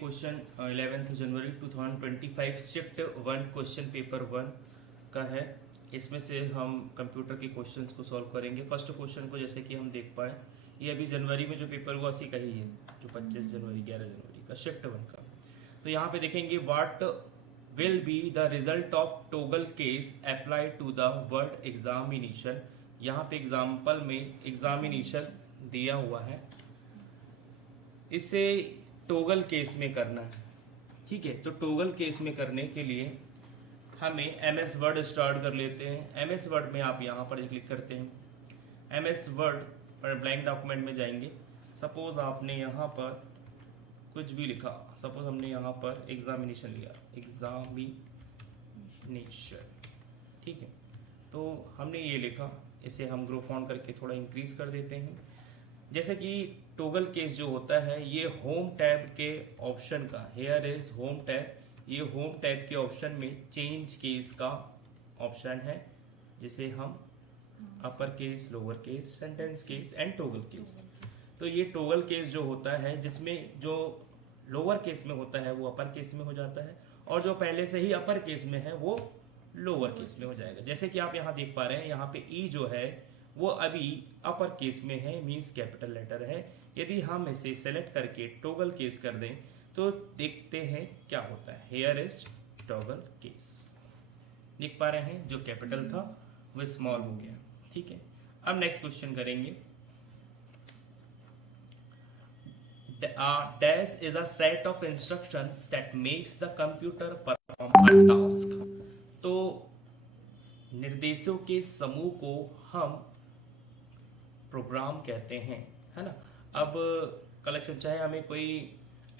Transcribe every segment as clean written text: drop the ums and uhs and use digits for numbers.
Question 11 जनवरी 2025 shift 1 question paper 1 का है। इसमें से हम कंप्यूटर के क्वेश्चंस को सॉल्व करेंगे। फर्स्ट क्वेश्चन को जैसे कि हम देख पाए, ये अभी जनवरी में जो पेपर हुआ उसी का ही है, जो 25 जनवरी 11 जनवरी का शिफ्ट 1 का। तो यहाँ पे देखेंगे what will be the result of toggle case apply to the word examination. यहाँ पे एग्जाम्पल में एग्जामिनेशन दिया हुआ है, इसे टॉगल केस में करना है। ठीक है, तो टॉगल केस में करने के लिए हमें एमएस वर्ड स्टार्ट कर लेते हैं। एमएस वर्ड में आप यहाँ पर क्लिक करते हैं। एमएस वर्ड पर ब्लैंक डॉक्यूमेंट में जाएंगे। सपोज आपने यहाँ पर कुछ भी लिखा, सपोज हमने यहाँ पर एग्जामिनेशन लिया, एग्जामिनेशन। ठीक है, तो हमने ये लिखा, इसे हम ग्रुप फॉन्ट करके थोड़ा इंक्रीज कर देते हैं। जैसे कि टॉगल केस जो होता है ये होम टैब के ऑप्शन का, हेयर इज होम टैब, ये होम टैब के ऑप्शन में चेंज केस का ऑप्शन है, जिसे हम upper case, lower case, sentence case and toggle case. तो ये टॉगल केस जो होता है, जिसमें जो लोअर केस में होता है वो अपर केस में हो जाता है, और जो पहले से ही अपर केस में है वो लोअर केस में हो जाएगा। जैसे कि आप यहाँ देख पा रहे हैं, यहाँ पे ई जो है वो अभी अपर केस में है, मीन्स कैपिटल लेटर है। यदि हम इसे सेलेक्ट करके टॉगल केस कर दें तो देखते हैं क्या होता है। हेयर इज टॉगल केस, देख पा रहे हैं, जो कैपिटल था वो स्मॉल हो गया। ठीक है, अब नेक्स्ट क्वेश्चन करेंगे। Dash is a set of instruction that makes the computer perform a task। तो निर्देशों के समूह को हम प्रोग्राम कहते हैं, है ना। अब कलेक्शन चाहे हमें कोई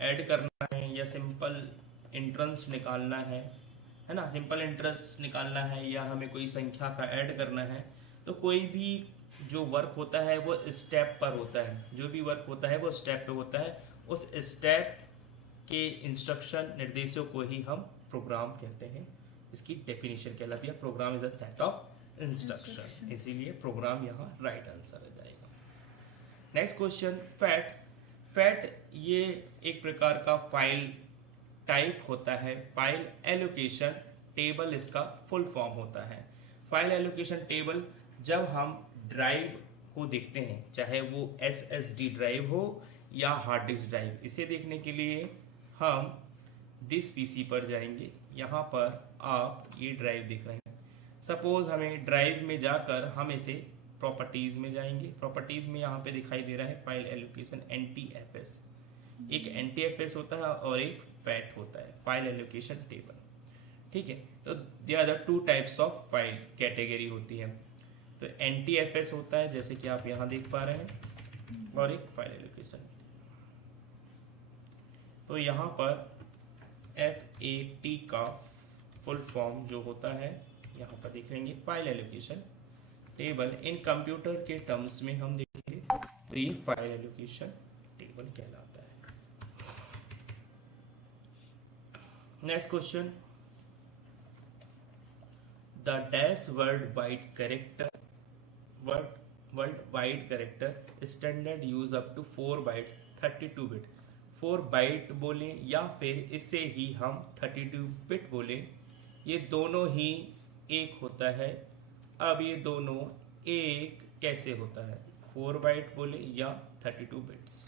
ऐड करना है या सिंपल इंट्रेंस निकालना है ना, सिंपल इंट्रेंस निकालना है, या हमें कोई संख्या का ऐड करना है, तो कोई भी जो वर्क होता है वो स्टेप पर होता है। जो भी वर्क होता है वो स्टेप पे होता है। उस स्टेप के इंस्ट्रक्शन, निर्देशों को ही हम प्रोग्राम कहते हैं। इसकी डेफिनेशन कहलाती है program is a set of instruction, इसीलिए प्रोग्राम यहाँ राइट आंसर आ जाएगा। Next question, fat. फैट ये एक प्रकार का फाइल टाइप होता है। फाइल एलोकेशन टेबल इसका फुल फॉर्म होता है। फाइल एलोकेशन टेबल जब हम ड्राइव को देखते हैं, चाहे वो SSD ड्राइव हो या हार्ड डिस्क ड्राइव, इसे देखने के लिए हम दिस पीसी पर जाएंगे। यहाँ पर आप ये ड्राइव देख रहे हैं। सपोज हमें ड्राइव में जाकर हम इसे प्रॉपर्टीज में जाएंगे। प्रॉपर्टीज में यहाँ पे दिखाई दे रहा है फाइल एलोकेशन NTFS। एक NTFS होता है और एक फैट होता है, फाइल एलोकेशन टेबल। ठीक है, तो there are 2 types of file category होती है। तो NTFS होता है जैसे कि आप यहाँ देख पा रहे हैं, और एक फाइल एलोकेशन। तो यहाँ पर FAT का फुल फॉर्म जो होता है यहाँ पर देखेंगे, फाइल एलोकेशन टेबल। इन कंप्यूटर के टर्म्स में हम देखेंगे तो ये फाइल एलोकेशन टेबल कहलाता है। Next question, the dash world wide character standard use up to 4 byte 32 bit. 4 byte बोले या फिर इससे ही हम 32 बिट बोले, ये दोनों ही एक होता है। अब ये दोनों एक कैसे होता है, 4 बाइट बोले या 32 बिट्स,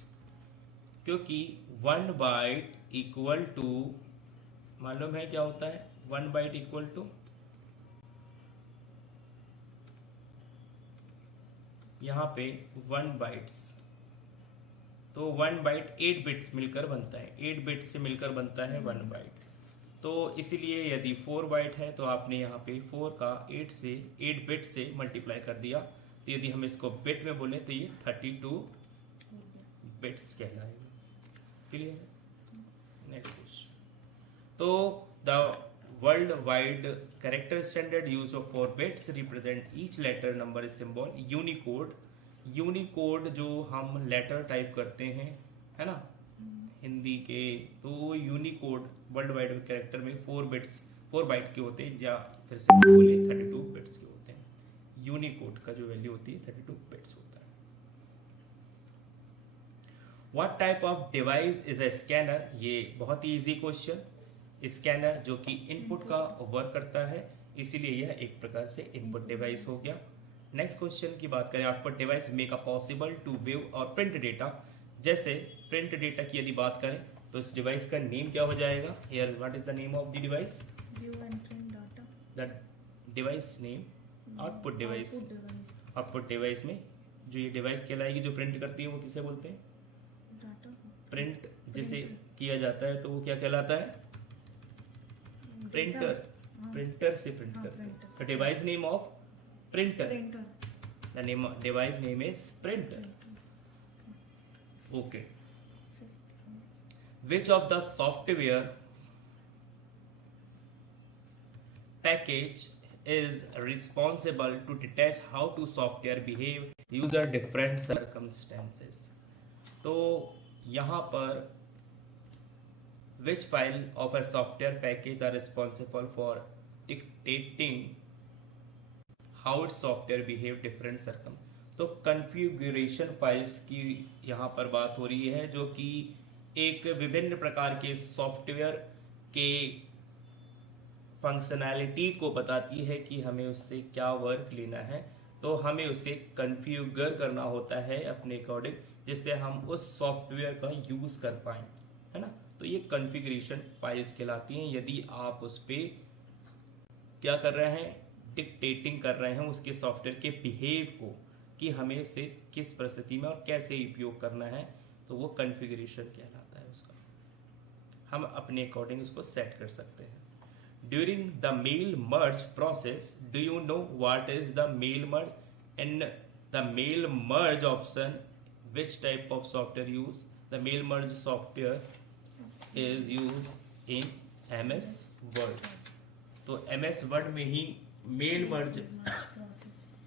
क्योंकि 1 बाइट इक्वल टू, मालूम है क्या होता है 1 बाइट इक्वल टू, यहाँ पे 1 बाइट्स, तो 1 बाइट 8 बिट्स मिलकर बनता है, 8 बिट्स से मिलकर बनता है 1 बाइट। तो इसीलिए यदि 4 बाइट है तो आपने यहाँ पे 4 का 8 बिट से मल्टीप्लाई कर दिया, तो यदि हम इसको बिट में बोले तो ये 32 बिट्स कहलाएगा। क्लियर है। नेक्स्ट क्वेश्चन, तो the world wide character standard use of 4 bits represent each letter number symbol Unicode. Unicode जो हम लेटर टाइप करते हैं, है ना, हिंदी के, तो यूनिकोड वर्ल्ड वाइड कैरेक्टर में 4 बाइट के होते हैं, या फिर से बोले 32 बिट्स के होते हैं। यूनिकोड का जो वैल्यू होती है 32 बिट्स होता है। What type of device is a scanner, ये बहुत ही इजी क्वेश्चन। स्कैनर जो कि इनपुट का वर्क करता है, इसीलिए यह एक प्रकार से इनपुट डिवाइस हो गया। नेक्स्ट क्वेश्चन की बात करें, output device make a possible to view or print data. जैसे प्रिंट डेटा की यदि बात करें तो इस डिवाइस का नेम क्या हो जाएगा, here what is the name of the device, view and print data, the device name output device. Output device में जो ये डिवाइस कहलाएगी जो प्रिंट करती है वो किसे बोलते हैं, डाटा, प्रिंट जिसे किया जाता है तो वो क्या कहलाता है, प्रिंटर। प्रिंटर से प्रिंट करते हैं, तो device name of printer, the name device name is printer. Okay, which of the software package is responsible to detect how to software behave user different circumstances। तो यहाँ पर which file of a software package are responsible for dictating how its software behave different circum। तो configuration files की यहाँ पर बात हो रही है, जो कि एक विभिन्न प्रकार के सॉफ्टवेयर के फंक्शनैलिटी को बताती है कि हमें उससे क्या वर्क लेना है। तो हमें उसे कॉन्फ़िगर करना होता है अपने अकॉर्डिंग, जिससे हम उस सॉफ्टवेयर का यूज कर पाए, है ना। तो ये कॉन्फ़िगरेशन फाइल्स कहलाती हैं। यदि आप उस पर क्या कर रहे हैं, डिक्टेटिंग कर रहे हैं उसके सॉफ्टवेयर के बिहेव को, कि हमें उसे किस परिस्थिति में और कैसे उपयोग करना है, तो वो कॉन्फ़िगरेशन कहलाता है उसका। हम अपने अकॉर्डिंग उसको सेट कर सकते हैं। During the mail merge process, do you know what is the mail merge? In the mail merge option which type of software use? The mail merge software is use in MS Word. तो MS Word में ही mail merge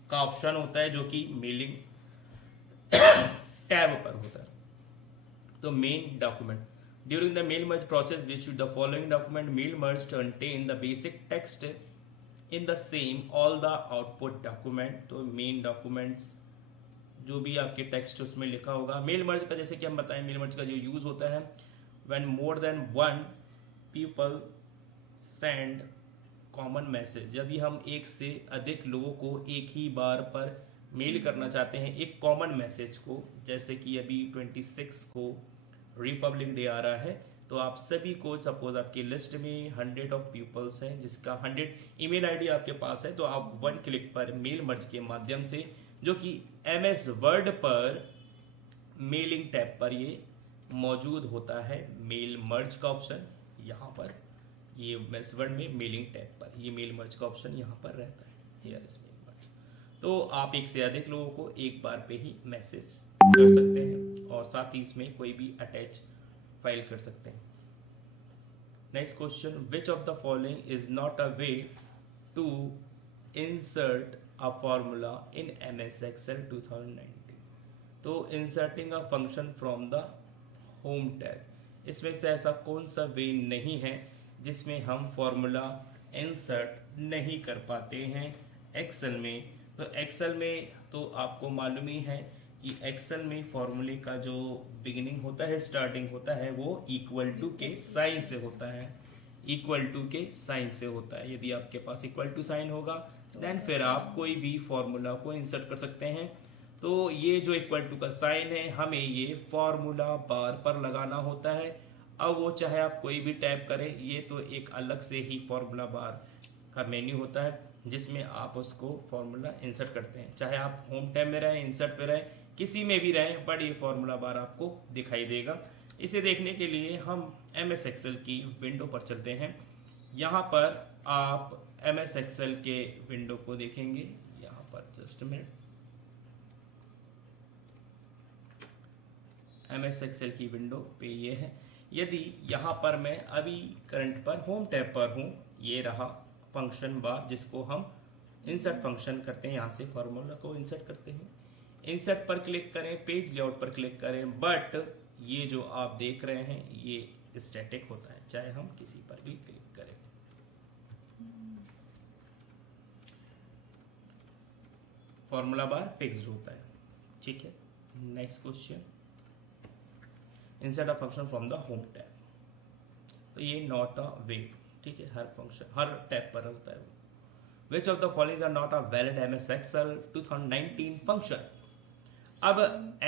का option होता है, जो कि mailing tab पर होता है। तो main document, during the mail merge process which the following document mail merge contain the basic text in the same all the output document. तो मेन डॉक्यूमेंट्स जो भी आपके टेक्स्ट उसमें लिखा होगा। मेल मर्ज का जैसे कि हम बताएं, मेल मर्ज का जो यूज होता है, when more than one people send common message, यदि हम एक से अधिक लोगों को एक ही बार पर मेल करना चाहते हैं एक कॉमन मैसेज को, जैसे कि अभी 26 को रिपब्लिक डे आ रहा है, तो आप सभी को, सपोज आपकी लिस्ट में 100 ऑफ पीपल्स हैं जिसका 100 ईमेल आईडी आपके पास है, तो आप वन क्लिक पर मेल मर्ज के माध्यम से, जो कि MS वर्ड पर मेलिंग टैब पर ये मौजूद होता है, मेल मर्ज का ऑप्शन यहाँ पर, ये MS वर्ड में मेलिंग टैब पर ये मेल मर्ज का ऑप्शन यहाँ पर रहता है, हियर इज मेल मर्ज। तो आप एक से अधिक लोगों को एक बार पे ही मैसेज कर सकते हैं, और साथ ही इसमें कोई भी अटैच फाइल कर सकते हैं। Next question, which of the following is not a way to insert a formula in MS Excel 2019। तो inserting a function from the home tab, इसमें से ऐसा कौन सा वे नहीं है जिसमें हम फॉर्मूला इंसर्ट नहीं कर पाते हैं एक्सेल में। तो एक्सेल में तो आपको मालूम ही है कि एक्सेल में फॉर्मूले का जो बिगिनिंग होता है, स्टार्टिंग होता है, वो इक्वल टू के साइन से होता है, इक्वल टू के साइन से होता है। यदि आपके पास इक्वल टू साइन होगा देन फिर आप कोई भी फॉर्मूला को इंसर्ट कर सकते हैं। तो ये जो इक्वल टू का साइन है, हमें ये फॉर्मूला बार पर लगाना होता है। अब वो चाहे आप कोई भी टाइप करें, ये तो एक अलग से ही फॉर्मूला बार का मेन्यू होता है जिसमें आप उसको फॉर्मूला इंसर्ट करते हैं, चाहे आप होम टैब में रहें, इंसर्ट में रहें, किसी में भी रहें, बट ये फॉर्मूला बार आपको दिखाई देगा। इसे देखने के लिए हम MS Excel की विंडो पर चलते हैं। यहाँ पर आप MS Excel के विंडो को देखेंगे, यहाँ पर जस्ट मिनट, MS Excel की विंडो पे ये है। यदि यहाँ पर मैं अभी करंट पर होम टैब पर हूँ, ये रहा फंक्शन बार जिसको हम इंसर्ट फंक्शन करते हैं, यहाँ से फॉर्मूला को इंसर्ट करते हैं। इंसर्ट पर क्लिक करें, पेज लेआउट पर क्लिक करें, बट ये जो आप देख रहे हैं ये स्टैटिक होता है, चाहे हम किसी पर भी क्लिक करें। फॉर्मूला बार फिक्स्ड होता है, ठीक है। Next question, insert a function from the home tab. तो ये नॉट अ वेव, ठीक है, हर फंक्शन हर टैब पर होता है। Which of the following are not a valid MS Excel 2019 function. अब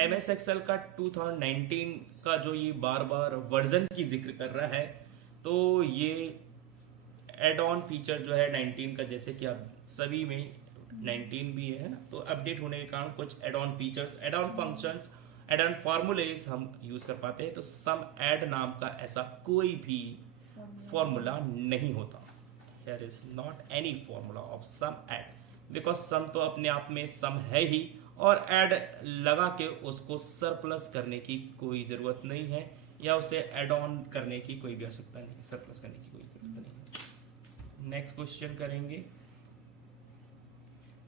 MS Excel का 2019 का जो ये बार बार वर्जन की जिक्र कर रहा है, तो ये एड ऑन फीचर जो है 19 का, जैसे कि आप सभी में 19 भी है ना, तो अपडेट होने के कारण कुछ add on features, add on functions, add on formulae हम यूज कर पाते हैं। तो सम ऐड नाम का ऐसा कोई भी फॉर्मूला नहीं होता। Here is not any formula of sum add, because sum तो अपने आप में sum है ही, और add लगा के उसको सरप्लस करने की कोई जरूरत नहीं है, या उसे एड ऑन करने की कोई भी आवश्यकता नहीं है, सरप्लस करने की कोई जरूरत नहीं है। नेक्स्ट क्वेश्चन करेंगे,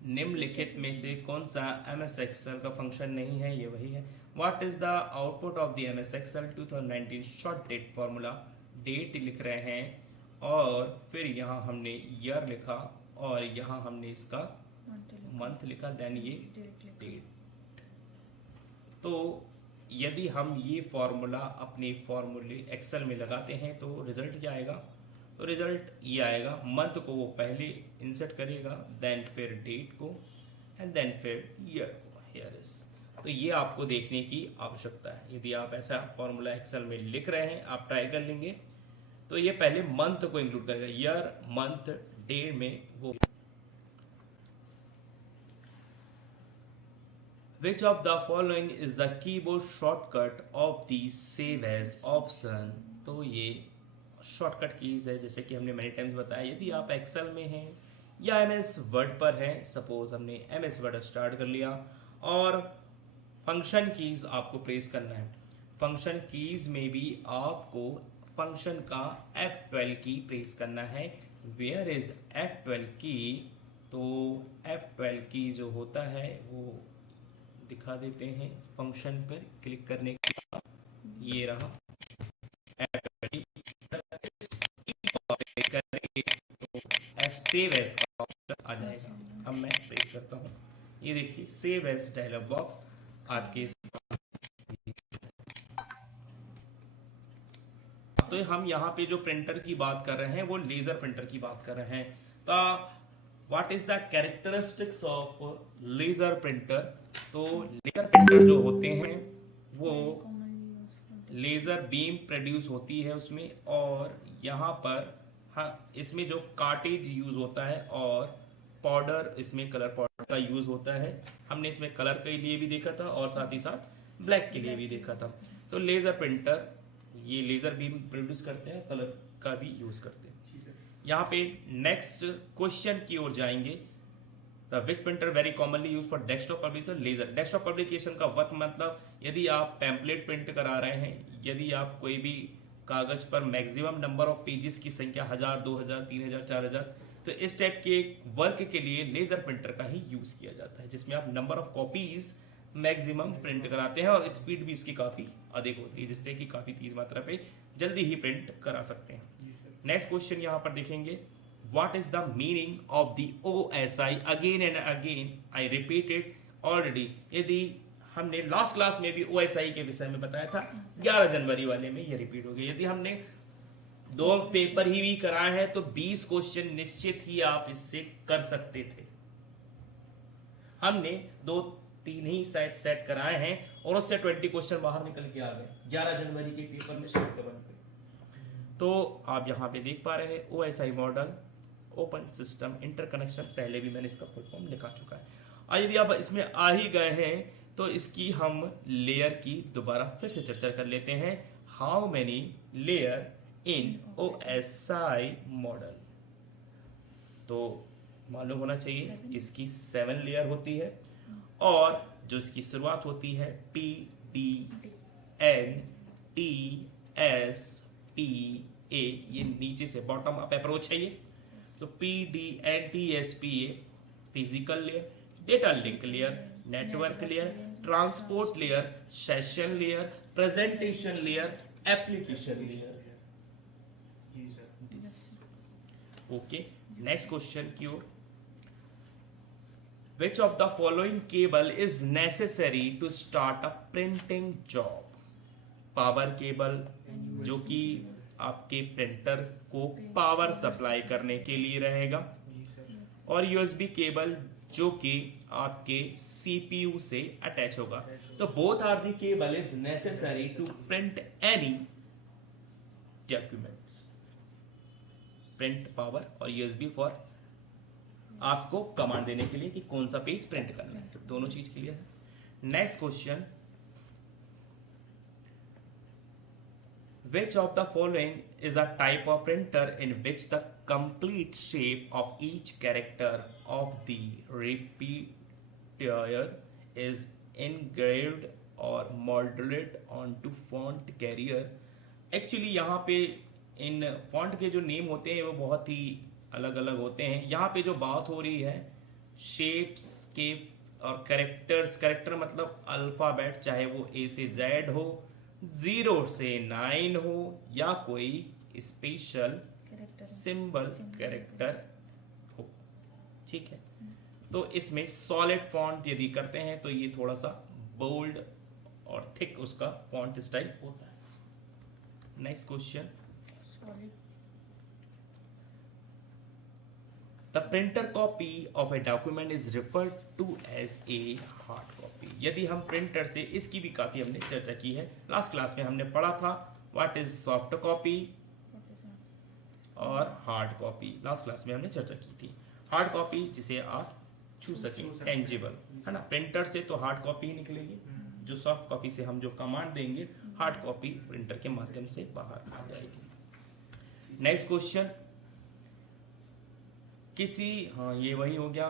निम्नलिखित में से कौन सा MS Excel का फंक्शन नहीं है, ये वही है। What is the output of the MS Excel 2019 short date formula. Date लिख रहे हैं और फिर यहाँ हमने ईयर लिखा और यहाँ हमने इसका मंथ लिखा, देन ये डेट। तो यदि हम ये फॉर्मूला अपने फॉर्मूले एक्सेल में लगाते हैं तो रिजल्ट क्या आएगा, तो रिजल्ट ये आएगा, मंथ को वो पहले इंसर्ट करेगा, देन फिर डेट को, एंड देन फिर ईयर को। हियर इज, तो ये आपको देखने की आवश्यकता है। यदि आप ऐसा फॉर्मूला एक्सेल में लिख रहे हैं, आप ट्राई कर लेंगे, तो ये पहले मंथ को इंक्लूड करेगा, ईयर मंथ डे में वो। Which of the following is the keyboard shortcut of the save as option। तो ये शॉर्टकट कीज है, जैसे कि हमने मेनी टाइम्स बताया। यदि आप एक्सेल में हैं या MS वर्ड पर हैं, सपोज हमने MS वर्ड स्टार्ट कर लिया और फंक्शन कीज आपको प्रेस करना है। फंक्शन कीज में भी आपको फंक्शन का F12 की प्रेस करना है। वेयर इज F12 की, तो F12 की जो होता है वो दिखा देते हैं। फंक्शन पर क्लिक करने के बाद ये रहा F12 करेंगे तो सेव एज का ऑप्शन आ जाएगा। अब मैं प्रेस करता हूँ, ये देखिए सेव एज डायलॉग बॉक्स आपके। तो हम यहाँ पे जो प्रिंटर की बात कर रहे हैं वो लेजर प्रिंटर की बात कर रहे हैं। तो what is the characteristics of laser printer. तो लेजर प्रिंटर जो होते हैं वो लेजर बीम प्रोड्यूस होती है उसमें, और यहाँ पर हाँ इसमें जो कार्टेज यूज होता है और पाउडर, इसमें कलर पाउडर का यूज होता है। हमने इसमें कलर के लिए भी देखा था और साथ ही साथ ब्लैक के लिए भी देखा था। तो लेजर प्रिंटर ये लेजर बीम प्रोड्यूस करते हैं, कलर का भी यूज करते हैं। यहाँ पे नेक्स्ट क्वेश्चन की ओर जाएंगे। The which printer very commonly use for desktop publication. Laser desktop publication का वर्क मतलब यदि आप पैम्पलेट प्रिंट करा रहे हैं, यदि आप कोई भी कागज पर मैक्सिमम नंबर ऑफ पेजेस की संख्या 1000, 2000, 3000, 4000, तो इस टाइप के वर्क के लिए लेजर प्रिंटर का ही यूज किया जाता है, जिसमें आप number of copies maximum print कराते हैं और स्पीड भी इसकी काफी अधिक होती है, जिससे कि काफी तेज मात्रा पे जल्दी ही प्रिंट करा सकते हैं। नेक्स्ट क्वेश्चन यहाँ पर देखेंगे, what is the meaning of the OSI। Again and again I repeated already. यदि हमने लास्ट क्लास में भी OSI के विषय में बताया था, 11 जनवरी वाले में ये रिपीट हो गया। यदि हमने 2 पेपर ही भी कराए हैं तो 20 क्वेश्चन निश्चित ही आप इससे कर सकते थे। हमने 2-3 ही शायद सेट कराए हैं और उससे 20 क्वेश्चन बाहर निकल के आ गए 11 जनवरी के पेपर में सेट करने पे। तो आप यहाँ पे देख पा रहे हैं OSI model open system interconnection, पहले भी मैंने इसका फुल फॉर्म लिखा चुका है। और यदि आप इसमें आ ही गए हैं तो इसकी हम लेयर की दोबारा फिर से चर्चा कर लेते हैं। How many layer in OSI model. तो मालूम होना चाहिए इसकी 7 लेयर होती है, और जो इसकी शुरुआत होती है PDNTSPA, ये नीचे से बॉटम अप अप्रोच है ये। तो PDNTSPA physical layer, data link layer, network layer, transport layer, session layer, presentation layer, application layer. Okay, next question की ओर। Which of the following cable is necessary to start a printing job। Power cable जो कि आपके printer को power supply करने के लिए रहेगा, और यूएसबी केबल जो कि आपके सीपीयू से अटैच होगा। तो both are the cable is necessary to print any documents, print power और यूएसबी फॉर आपको कमांड देने के लिए कि कौन सा पेज प्रिंट करना है। तो दोनों चीज क्लियर है। Next question, which of the following is a type of printer in which the complete shape of each character of the repeater is engraved or molded onto font carrier? Actually यहाँ पे इन font के जो name होते हैं वो बहुत ही अलग अलग होते हैं। यहाँ पे जो बात हो रही है शेप्स के और कैरेक्टर्स, कैरेक्टर मतलब अल्फाबेट, चाहे वो ए से जेड हो, 0 से 9 हो, या कोई स्पेशल सिंबल कैरेक्टर हो, ठीक है। तो इसमें सॉलिड फॉन्ट यदि करते हैं तो ये थोड़ा सा बोल्ड और थिक उसका फॉन्ट स्टाइल होता है। Next question, The printer copy of a document is referred to as a hard copy. यदि हम प्रिंटर से, इसकी भी काफी हमने चर्चा की है, लास्ट क्लास में हमने पढ़ा था व्हाट इज सॉफ्ट कॉपी और हार्ड कॉपी। लास्ट क्लास में हमने चर्चा की थी। हार्ड कॉपी जिसे आप छू सकें, टेंजिबल है ना, प्रिंटर से तो हार्ड कॉपी ही निकलेगी। जो सॉफ्ट कॉपी से हम जो कमांड देंगे, हार्ड कॉपी प्रिंटर के माध्यम से बाहर आ जाएगी। नेक्स्ट क्वेश्चन, किसी, हाँ ये वही हो गया।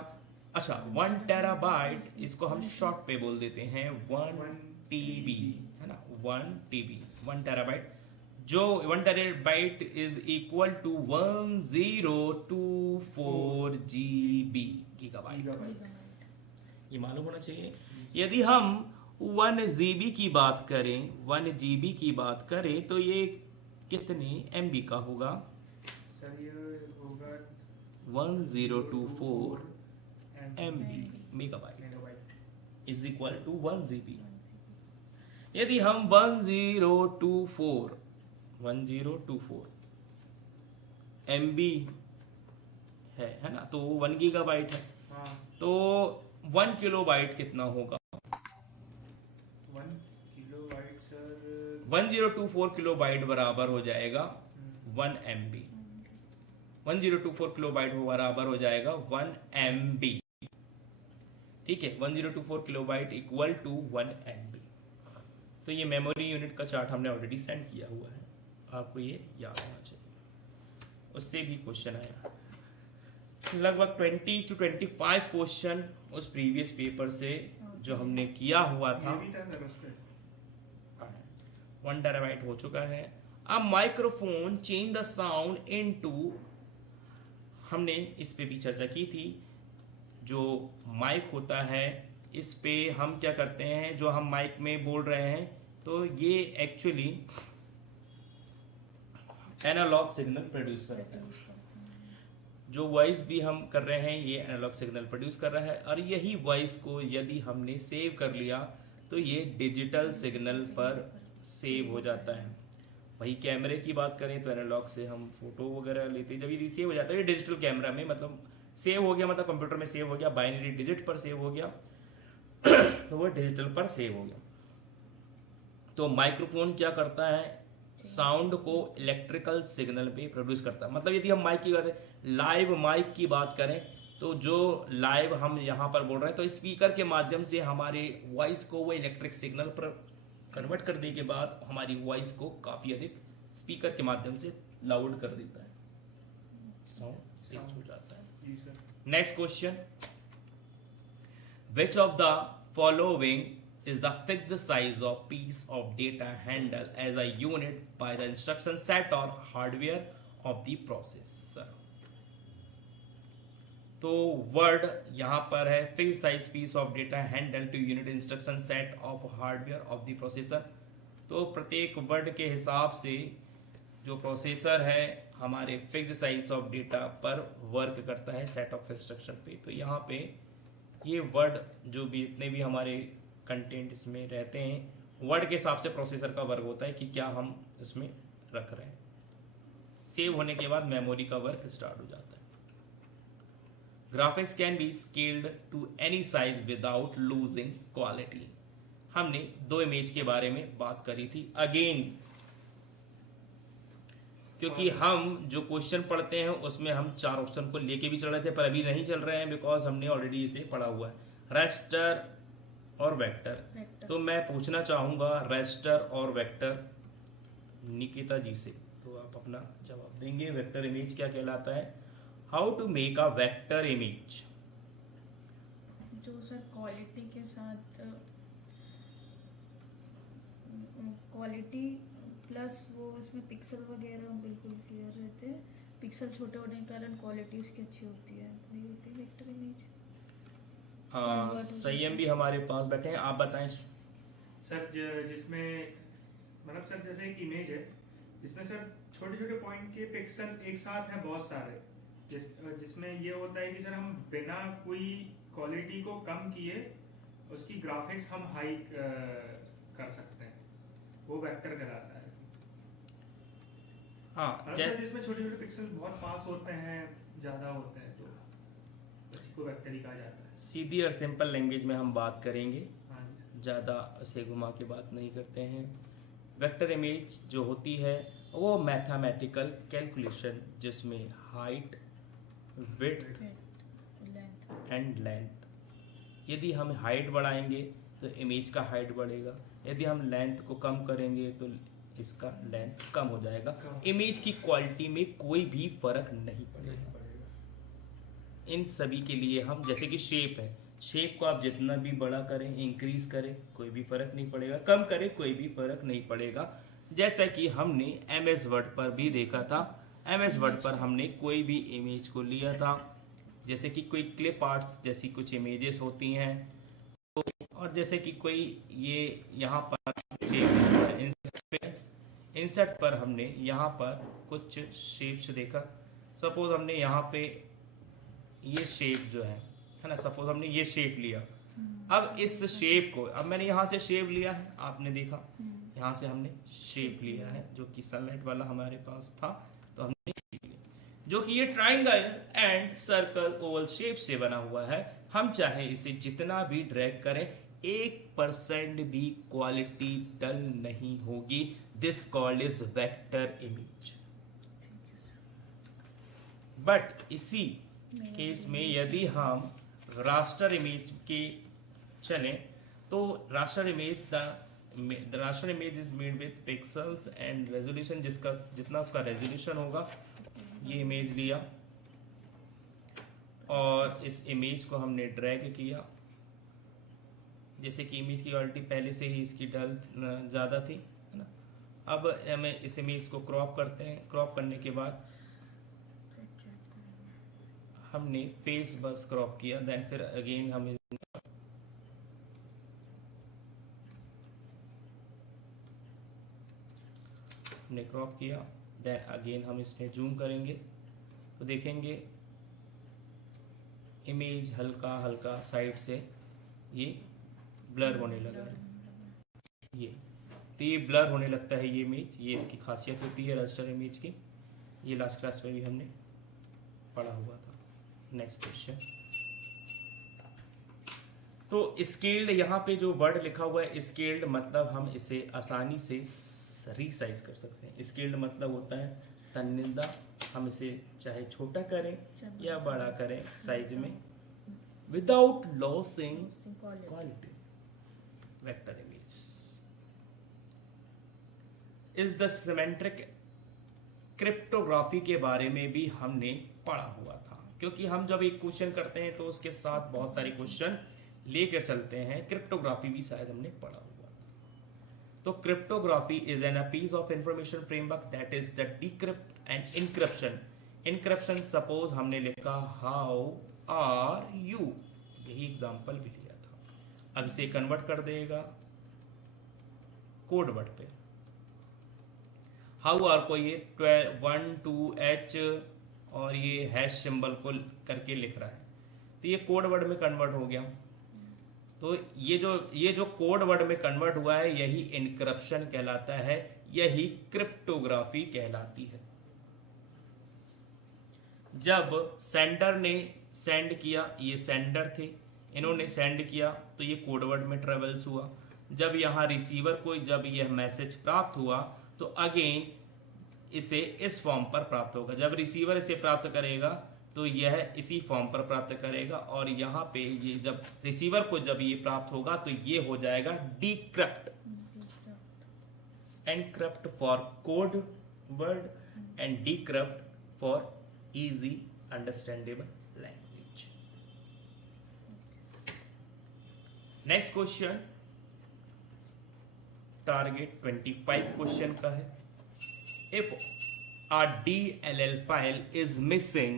अच्छा, 1 टेराबाइट, इसको हम शॉर्ट पे बोल देते हैं 1 टीबी, है ना, 1 टीबी, 1 टेराबाइट, जो 1 terabyte is equal to 1024 GB, gigabyte. ये मालूम होना चाहिए। यदि हम 1 जीबी की बात करें, 1 जीबी की बात करें तो ये कितने एमबी का होगा? सर ये होगा 1024 MB, megabyte is equal to 1 GB. यदि हम 1024 एमबी है ना, तो 1 गीगाबाइट है। हाँ। तो 1 किलोबाइट कितना होगा? 1 किलोबाइट सर 1024 किलोबाइट बराबर हो जाएगा 1 एमबी। 1024 किलोबाइट बराबर हो जाएगा 1 एमबी, ठीक है। 1024 किलोबाइट इक्वल टू 1 एमबी। तो ये मेमोरी यूनिट का चार्ट हमने ऑलरेडी सेंड किया हुआ है, आपको ये याद होना चाहिए। उससे भी क्वेश्चन आया, लगभग 20 to 25 क्वेश्चन उस प्रीवियस पेपर से जो हमने किया हुआ था। ये भी था सर उसपे। 1 टेराबाइट हो चुका है। अब microphone change the sound into, हमने इस पे भी चर्चा की थी। जो माइक होता है, इस पे हम क्या करते हैं, जो हम माइक में बोल रहे हैं, तो ये एक्चुअली एनालॉग सिग्नल प्रोड्यूस करता है। जो वॉइस भी हम कर रहे हैं ये एनालॉग सिग्नल प्रोड्यूस कर रहा है, और यही वॉइस को यदि हमने सेव कर लिया तो ये डिजिटल सिग्नल पर सेव हो जाता है। वही कैमरे की बात करें तो एनालॉग से हम फोटो वगैरह लेते हैं, जब ये सेव हो जाता है ये डिजिटल कैमरा में, मतलब सेव हो गया, मतलब कंप्यूटर में सेव हो गया, बाइनरी डिजिट पर सेव हो गया तो वो डिजिटल पर सेव हो गया। तो माइक्रोफोन क्या करता है, साउंड को इलेक्ट्रिकल सिग्नल पे प्रोड्यूस करता है। मतलब यदि हम माइक की लाइव माइक की बात करें तो जो लाइव हम यहाँ पर बोल रहे हैं, तो स्पीकर के माध्यम से हमारे वॉइस को वो इलेक्ट्रिक सिग्नल पर कन्वर्ट करने के बाद हमारी वॉइस को काफी अधिक स्पीकर के माध्यम से लाउड कर देता है, साउंड तेज हो जाता है। जी sir. Next question, which of the following is the fixed size of piece of data handled as a unit by the instruction set or hardware of the processor? तो वर्ड यहाँ पर है fix size piece of data handle to unit instruction set of hardware of the processor. तो प्रत्येक word के हिसाब से जो प्रोसेसर है हमारे फिक्स साइज ऑफ डेटा पर वर्क करता है सेट ऑफ इंस्ट्रक्शन पे। तो यहाँ पे ये वर्ड जो भी जितने भी हमारे कंटेंट इसमें रहते हैं वर्ड के हिसाब से प्रोसेसर का वर्क होता है कि क्या हम इसमें रख रहे हैं। सेव होने के बाद मेमोरी का वर्क स्टार्ट हो जाता है। Graphics can be scaled to any size without losing quality. हमने दो इमेज के बारे में बात करी थी। अगेन क्योंकि हम जो क्वेश्चन पढ़ते हैं उसमें हम 4 ऑप्शन को लेके भी चल रहे थे, पर अभी नहीं चल रहे हैं बिकॉज हमने ऑलरेडी इसे पढ़ा हुआ है, रेस्टर और वेक्टर। वेक्टर। तो मैं पूछना चाहूंगा रेस्टर और वेक्टर निकिता जी से, तो आप अपना जवाब देंगे। वेक्टर इमेज क्या कहलाता है? How to make a vector image? जो सर क्वालिटी के साथ क्वालिटी प्लस वो उसमें पिक्सल वगैरह बिल्कुल क्लियर रहते हैं, पिक्सल छोटे होने के कारण क्वालिटी उसकी अच्छी होती है, वही होती है वेक्टर इमेज। संयम भी हमारे पास बैठे हैं, आप बताएं। सर जिसमें मतलब सर जैसे एक इमेज है जिसमें सर छोटे छोटे पॉइंट के पिक्सल एक साथ हैं बहुत सारे, जिसमें ये होता है कि सर हम बिना कोई क्वालिटी को कम किए उसकी ग्राफिक्स हम हाई कर सकते हैं, वो वेक्टर कहलाता है। हाँ मतलब सर जिसमें छोटे छोटे पिक्सल बहुत पास होते हैं, ज्यादा होते हैं, तो इसी को वेक्टर ही कहा जाता है। सीधी और सिंपल लैंग्वेज में हम बात करेंगे, हाँ जी। ज़्यादा से घुमा के बात नहीं करते हैं। वेक्टर इमेज जो होती है वो मैथमेटिकल कैलकुलेशन जिसमें height, width length and length, यदि हम हाइट बढ़ाएंगे तो इमेज का हाइट बढ़ेगा, यदि हम लेंथ को कम करेंगे तो इसका लेंथ कम हो जाएगा। इमेज की क्वालिटी में कोई भी फर्क नहीं पड़ेगा। इन सभी के लिए हम, जैसे कि शेप है, शेप को आप जितना भी बड़ा करें, इंक्रीज करें, कोई भी फर्क नहीं पड़ेगा, कम करें कोई भी फर्क नहीं पड़ेगा। जैसा कि हमने एमएस वर्ड पर भी देखा था, एमएस वर्ड पर हमने कोई भी इमेज को लिया था, जैसे कि कोई क्लिप आर्ट्स जैसी कुछ इमेजेस होती हैं, और जैसे कि कोई ये यहाँ पर इंसर्ट पर हमने यहाँ पर कुछ शेप्स देखा। सपोज हमने यहाँ पे ये शेप जो है ना, सपोज हमने ये शेप लिया। अब इस शेप को, अब मैंने यहाँ से शेप लिया है, आपने देखा यहाँ से हमने शेप लिया है जो कि सनलाइट वाला हमारे पास था, तो हमने शेप लिया जो कि ये triangle and circle Oval shape से बना हुआ है। हम चाहे इसे जितना भी ड्रैग करें 1% भी क्वालिटी डल नहीं होगी। This called is vector image. But इसी केस में यदि हम रास्टर इमेज के चलें तो raster image is made with pixels and resolution, जिसका जितना उसका रेजोल्यूशन होगा, ये इमेज लिया और इस इमेज को हमने ड्रैग किया। जैसे कि इमेज की क्वालिटी पहले से ही इसकी डल ज़्यादा थी, है ना। अब हमें इस इमेज को क्रॉप करते हैं। क्रॉप करने के बाद हमने फेस बस क्रॉप किया, देन फिर अगेन हम हमने क्रॉप किया, देन अगेन हम इसमें जूम करेंगे तो देखेंगे इमेज हल्का हल्का साइड से ये ब्लर होने लगा है। ये तो ये ब्लर होने लगता है ये इमेज, ये इसकी खासियत होती है रास्टर इमेज की। ये लास्ट क्लास में भी हमने पढ़ा हुआ था। Next question. तो स्केल्ड, यहाँ पे जो वर्ड लिखा हुआ है स्केल्ड, मतलब हम इसे आसानी से रीसाइज कर सकते हैं। स्केल्ड मतलब होता है तन्निंदा, हम इसे चाहे छोटा करें या बड़ा करें साइज में without losing quality. Vector image is the symmetric cryptography के बारे में भी हमने पढ़ा हुआ था, क्योंकि हम जब एक क्वेश्चन करते हैं तो उसके साथ बहुत सारे क्वेश्चन लेकर चलते हैं। क्रिप्टोग्राफी भी शायद हमने पढ़ा हुआ था। तो cryptography is an piece of information framework that is the decrypt and encryption. Encryption suppose हमने लिखा हाउ आर यू, यही एग्जांपल भी लिया था। अब इसे कन्वर्ट कर देगा कोड वर्ड पे। हाउ आर को ये 1 2 H और ये हैश सिंबल को करके लिख रहा है, तो ये कोड वर्ड में कन्वर्ट हो गया। तो ये जो कोड वर्ड में कन्वर्ट हुआ है यही इनक्रप्शन कहलाता है, यही क्रिप्टोग्राफी कहलाती है। जब सेंडर ने सेंड किया, ये सेंडर थे, इन्होंने सेंड किया तो ये कोड वर्ड में ट्रेवल्स हुआ। जब यहाँ रिसीवर को जब यह मैसेज प्राप्त हुआ तो अगेन इसे इस फॉर्म पर प्राप्त होगा। जब रिसीवर इसे प्राप्त करेगा तो यह इसी फॉर्म पर प्राप्त करेगा, और यहाँ पे ये जब रिसीवर को जब ये प्राप्त होगा तो ये हो जाएगा decrypt. Encrypt for code word and decrypt for easy understandable language. Next question target 25 question का है। If a DLL file is missing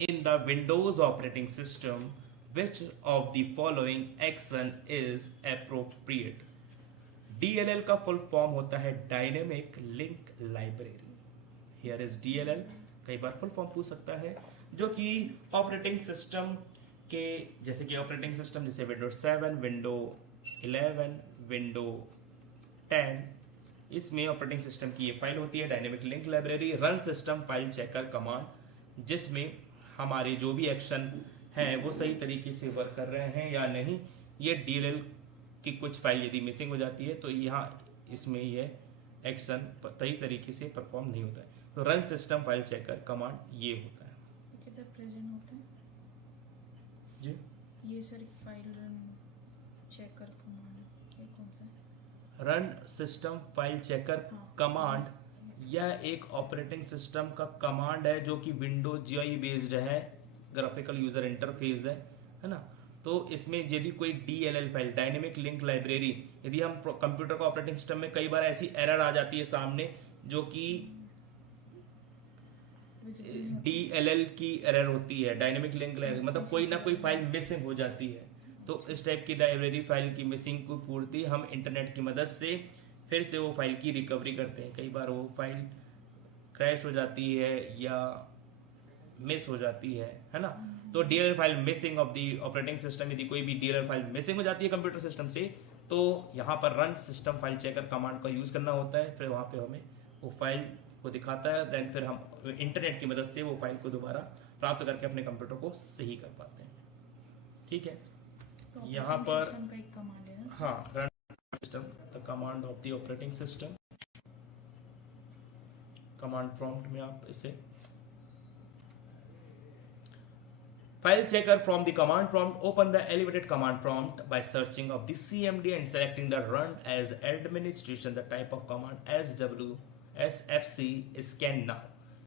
in the Windows operating system, which of the following action is appropriate? DLL का full form होता है dynamic link library. Here is DLL, कई बार full form पूछ सकता है, जो कि ऑपरेटिंग सिस्टम के जैसे कि ऑपरेटिंग सिस्टम जैसे विंडोज 7, विंडोज 11, विंडोज 10, इसमें ऑपरेटिंग सिस्टम की ये फाइल होती है dynamic link library run system file checker command, जिसमें हमारे जो भी एक्शन हैं वो सही तरीके से वर्क कर रहे हैं या नहीं। ये DLL की कुछ फाइल यदि मिसिंग हो जाती है तो यहाँ इसमें ये एक्शन सही तरीके से परफॉर्म नहीं होता है, तो run system file checker command ये होता है। कितना प्रेजेंट होता है जी ये sir file run checker command, ये कौन सा है? Run system file checker command यह एक ऑपरेटिंग सिस्टम का कमांड है जो कि विंडोज जीयूआई बेस्ड है, ग्राफिकल यूजर इंटरफेस है ना। तो इसमें यदि कोई DLL file dynamic link library, यदि हम कंप्यूटर का ऑपरेटिंग सिस्टम में कई बार ऐसी एरर आ जाती है सामने जो कि DLL की एरर होती है, डायनेमिक लिंक लाइब्रेरी मतलब कोई ना कोई फाइल मिसिंग हो जाती है, तो इस टाइप की लाइब्रेरी फाइल की मिसिंग को पूर्ति हम इंटरनेट की मदद से फिर से वो फाइल की रिकवरी करते हैं। कई बार वो फाइल क्रैश हो जाती है या मिस हो जाती है ना। तो DLL file missing of the operating system, यदि कोई भी DLL फाइल मिसिंग हो जाती है कंप्यूटर सिस्टम से तो यहाँ पर run system file checker command का यूज करना होता है। फिर वहाँ पे हमें वो फाइल को दिखाता है, देन फिर हम इंटरनेट की मदद से वो फाइल को दोबारा प्राप्त करके अपने कंप्यूटर को सही कर पाते हैं। ठीक है, यहाँ पर का एक कमांड है ना? हाँ, run system the command of the operating system. Command prompt में आप इसे file checker from the command prompt, open the elevated command prompt by searching of the CMD and selecting the run as administration, the type of command SFC scan now.